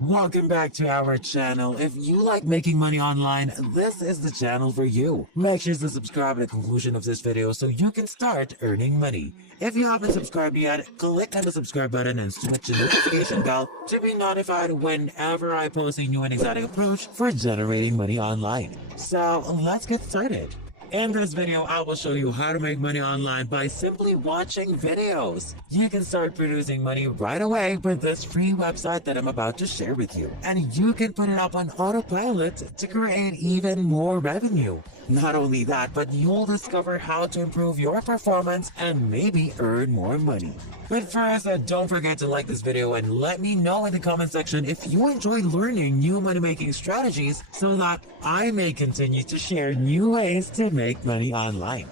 Welcome back to our channel. If you like making money online, this is the channel for you. Make sure to subscribe at the conclusion of this video so you can start earning money. If you haven't subscribed yet, click on the subscribe button and switch the notification bell to be notified whenever I post a new and exciting approach for generating money online. So let's get started. In this video, I will show you how to make money online by simply watching videos. You can start producing money right away with this free website that I'm about to share with you. And you can put it up on autopilot to create even more revenue. Not only that, but you'll discover how to improve your performance and maybe earn more money. But first, don't forget to like this video and let me know in the comment section if you enjoy learning new money-making strategies so that I may continue to share new ways to make money online.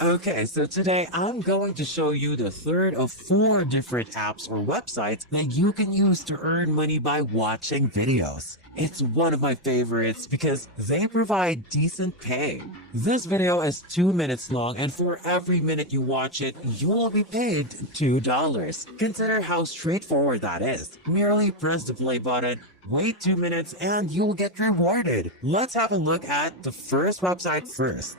Okay, so today I'm going to show you the third of 4 different apps or websites that you can use to earn money by watching videos. It's one of my favorites because they provide decent pay. This video is 2 minutes long, and for every minute you watch it, you will be paid $2. Consider how straightforward that is. Merely press the play button, wait 2 minutes, and you'll get rewarded. Let's have a look at the first website first.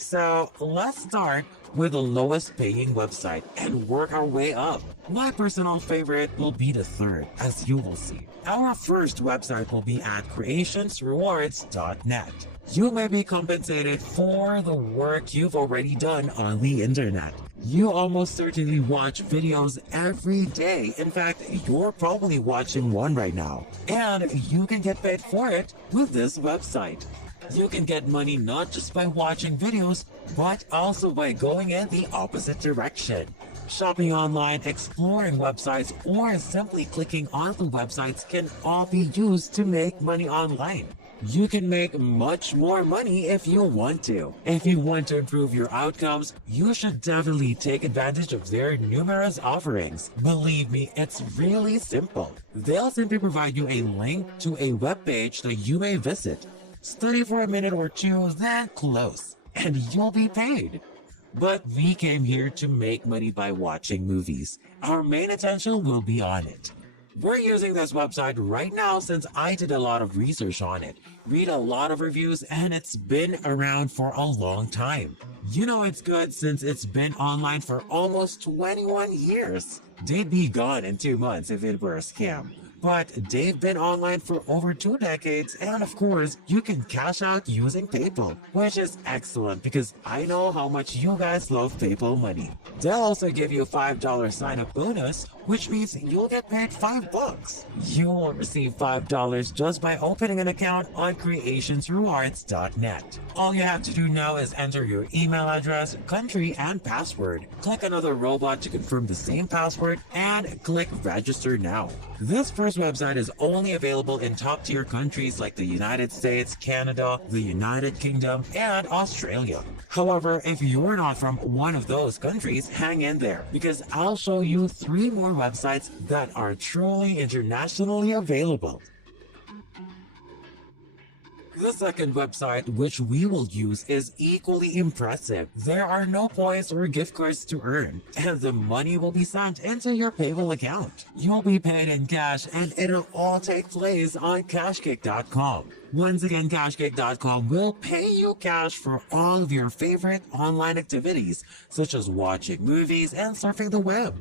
So let's start with the lowest paying website and work our way up. My personal favorite will be the third, as you will see. Our first website will be at creationsrewards.net. You may be compensated for the work you've already done on the internet. You almost certainly watch videos every day. In fact, you're probably watching one right now. And you can get paid for it with this website. You can get money not just by watching videos, but also by going in the opposite direction. Shopping online, exploring websites, or simply clicking on the websites can all be used to make money online. You can make much more money if you want to. If you want to improve your outcomes, you should definitely take advantage of their numerous offerings. Believe me, it's really simple. They'll simply provide you a link to a web page that you may visit. Study for a minute or two, then close, and you'll be paid. But we came here to make money by watching movies. Our main attention will be on it. We're using this website right now since I did a lot of research on it, read a lot of reviews, and it's been around for a long time. You know it's good since it's been online for almost 21 years. They'd be gone in 2 months if it were a scam. But they've been online for over 2 decades, and of course, you can cash out using PayPal, which is excellent because I know how much you guys love PayPal money. They'll also give you a $5 sign-up bonus, which means you'll get paid $5. You will receive $5 just by opening an account on creationsrewards.net. All you have to do now is enter your email address, country, and password. Click another robot to confirm the same password, and click register now. This first website is only available in top-tier countries like the United States, Canada, the United Kingdom, and Australia. However, if you're not from one of those countries, hang in there because I'll show you 3 more websites that are truly internationally available. The second website which we will use is equally impressive. There are no points or gift cards to earn, and the money will be sent into your PayPal account. You'll be paid in cash, and it'll all take place on Cashkick.com. Once again, Cashkick.com will pay you cash for all of your favorite online activities, such as watching movies and surfing the web.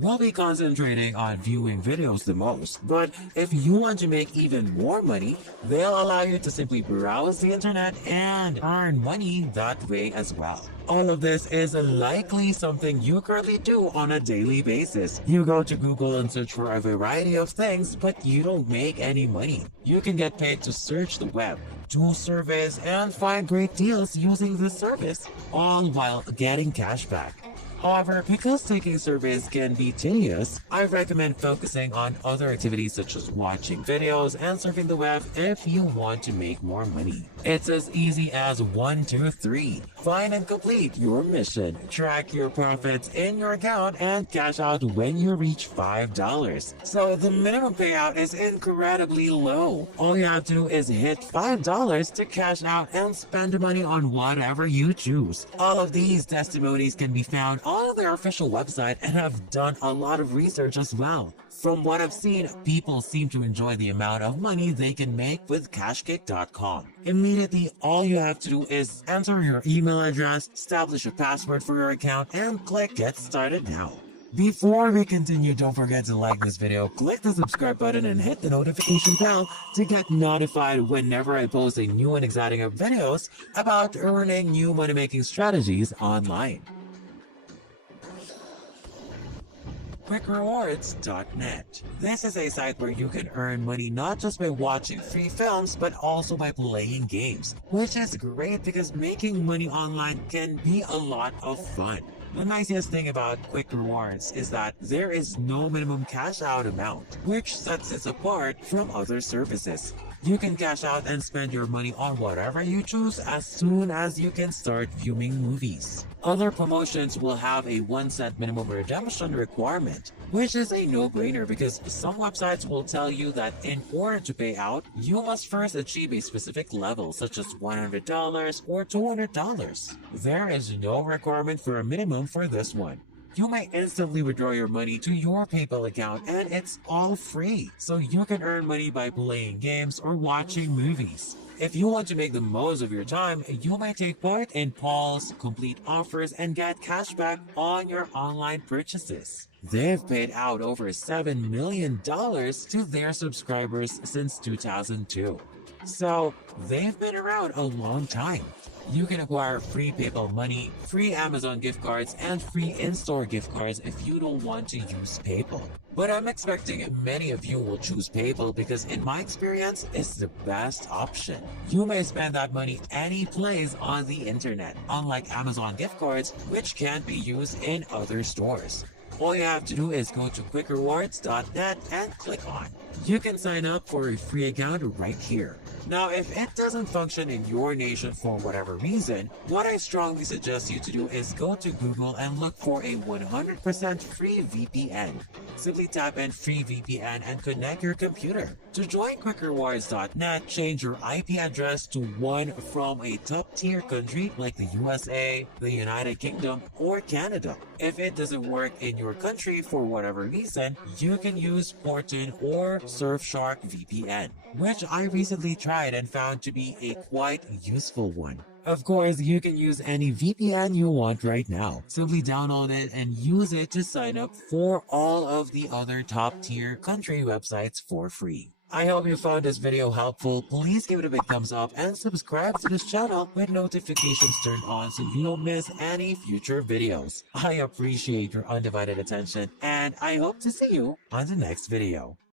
We'll be concentrating on viewing videos the most, but if you want to make even more money, they'll allow you to simply browse the internet and earn money that way as well. All of this is likely something you currently do on a daily basis. You go to Google and search for a variety of things, but you don't make any money. You can get paid to search the web, do surveys, and find great deals using this service, all while getting cash back. However, because taking surveys can be tedious, I recommend focusing on other activities such as watching videos and surfing the web if you want to make more money. It's as easy as 1, 2, 3. Find and complete your mission. Track your profits in your account and cash out when you reach $5. So the minimum payout is incredibly low. All you have to do is hit $5 to cash out and spend the money on whatever you choose. All of these testimonies can be found on their official website and have done a lot of research as well. From what I've seen, people seem to enjoy the amount of money they can make with Cashkick.com. Immediately, all you have to do is enter your email address, establish a password for your account, and click Get Started Now. Before we continue, don't forget to like this video, click the subscribe button, and hit the notification bell to get notified whenever I post a new and exciting videos about earning new money-making strategies online. QuickRewards.net. This is a site where you can earn money not just by watching free films but also by playing games, which is great because making money online can be a lot of fun. The nicest thing about Quick Rewards is that there is no minimum cash out amount, which sets it apart from other services. You can cash out and spend your money on whatever you choose as soon as you can start viewing movies. Other promotions will have a 1-cent minimum redemption requirement, which is a no-brainer because some websites will tell you that in order to pay out, you must first achieve a specific level such as $100 or $200. There is no requirement for a minimum for this one. You may instantly withdraw your money to your PayPal account and it's all free, so you can earn money by playing games or watching movies. If you want to make the most of your time, you may take part in polls, complete offers, and get cashback on your online purchases. They've paid out over $7 million to their subscribers since 2002. So, they've been around a long time. You can acquire free PayPal money, free Amazon gift cards, and free in-store gift cards if you don't want to use PayPal. But I'm expecting many of you will choose PayPal because in my experience, it's the best option. You may spend that money any place on the internet, unlike Amazon gift cards, which can't be used in other stores. All you have to do is go to QuickRewards.net and click on. You can sign up for a free account right here. Now, if it doesn't function in your nation for whatever reason, what I strongly suggest you to do is go to Google and look for a 100% free VPN. Simply type in free VPN and connect your computer. To join QuickRewards.net, change your IP address to one from a top-tier country like the USA, the United Kingdom, or Canada. If it doesn't work in your country for whatever reason, you can use Porton or Surfshark VPN, which I recently tried and found to be a quite useful one. Of course, you can use any VPN you want right now. Simply download it and use it to sign up for all of the other top-tier country websites for free. I hope you found this video helpful. Please give it a big thumbs up and subscribe to this channel with notifications turned on so you don't miss any future videos. I appreciate your undivided attention and I hope to see you on the next video.